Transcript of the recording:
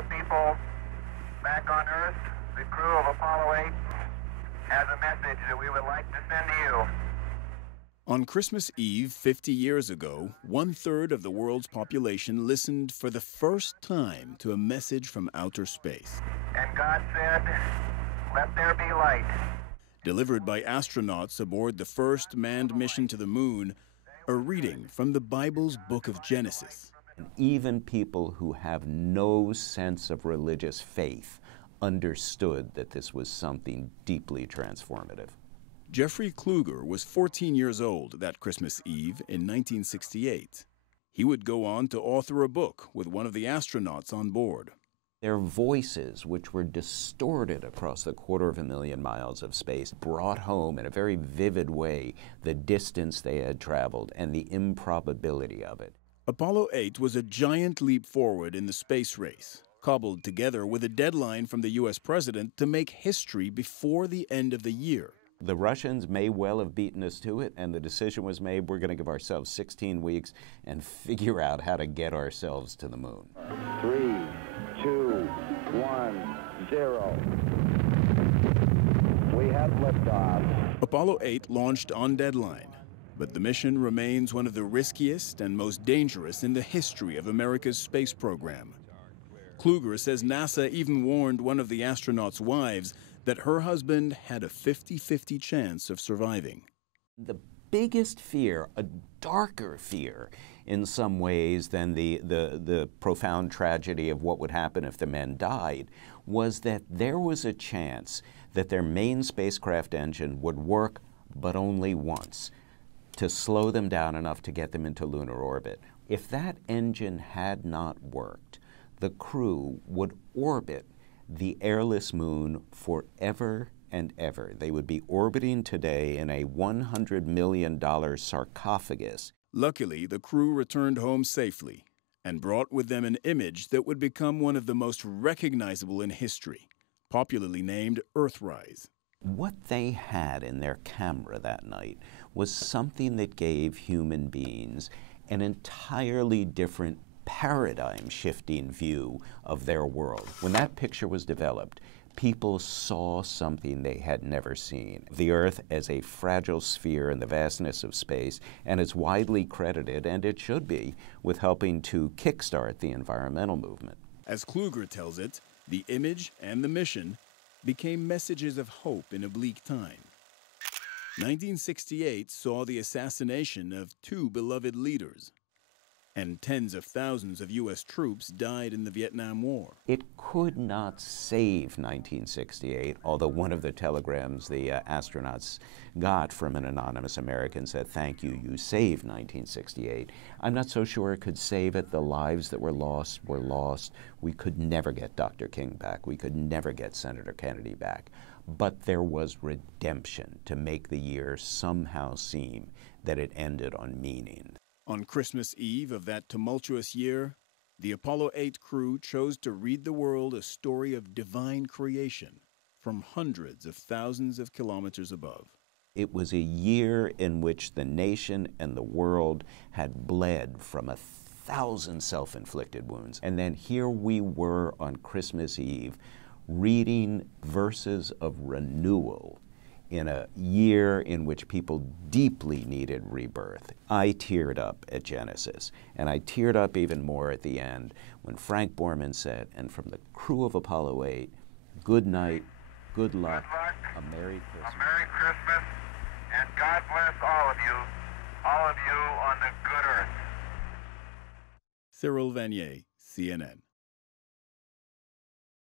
the people back on Earth, the crew of Apollo 8 has a message that we would like to send to you. On Christmas Eve 50 years ago, 1/3 of the world's population listened for the first time to a message from outer space. And God said, "Let there be light." Delivered by astronauts aboard the first manned mission to the moon, a reading from the Bible's book of Genesis. Even people who have no sense of religious faith understood that this was something deeply transformative. Jeffrey Kluger was 14 years old that Christmas Eve in 1968. He would go on to author a book with one of the astronauts on board. Their voices, which were distorted across the 250,000 miles of space, brought home in a very vivid way the distance they had traveled and the improbability of it. Apollo 8 was a giant leap forward in the space race, cobbled together with a deadline from the U.S. president to make history before the end of the year. The Russians may well have beaten us to it, and the decision was made, we're going to give ourselves 16 weeks and figure out how to get ourselves to the moon. 3, 2, 1, 0. We have liftoff. Apollo 8 launched on deadline, but the mission remains one of the riskiest and most dangerous in the history of America's space program. Kluger says NASA even warned one of the astronauts' wives that her husband had a 50-50 chance of surviving. The biggest fear, a darker fear in some ways than the profound tragedy of what would happen if the men died, was that there was a chance that their main spacecraft engine would work, but only once, to slow them down enough to get them into lunar orbit. If that engine had not worked, the crew would orbit the airless moon forever and ever. They would be orbiting today in a $100 million sarcophagus. Luckily, the crew returned home safely and brought with them an image that would become one of the most recognizable in history, popularly named Earthrise. What they had in their camera that night was something that gave human beings an entirely different paradigm-shifting view of their world. When that picture was developed, people saw something they had never seen. The Earth as a fragile sphere in the vastness of space, and it's widely credited, and it should be, with helping to kickstart the environmental movement. As Kluger tells it, the image and the mission became messages of hope in a bleak time. 1968 saw the assassination of two beloved leaders, and tens of thousands of U.S. troops died in the Vietnam War. It could not save 1968, although one of the telegrams the astronauts got from an anonymous American said, "Thank you, you saved 1968." I'm not so sure it could save it. The lives that were lost were lost. We could never get Dr. King back. We could never get Senator Kennedy back. But there was redemption to make the year somehow seem that it ended on meaning. On Christmas Eve of that tumultuous year, the Apollo 8 crew chose to read the world a story of divine creation from hundreds of thousands of kilometers above. It was a year in which the nation and the world had bled from 1,000 self-inflicted wounds. And then here we were on Christmas Eve reading verses of renewal in a year in which people deeply needed rebirth. I teared up at Genesis, and I teared up even more at the end when Frank Borman said, "And from the crew of Apollo 8, good night, good luck, a Merry Christmas." A Merry Christmas, and God bless all of you on the good earth. Cyril Vanier, CNN.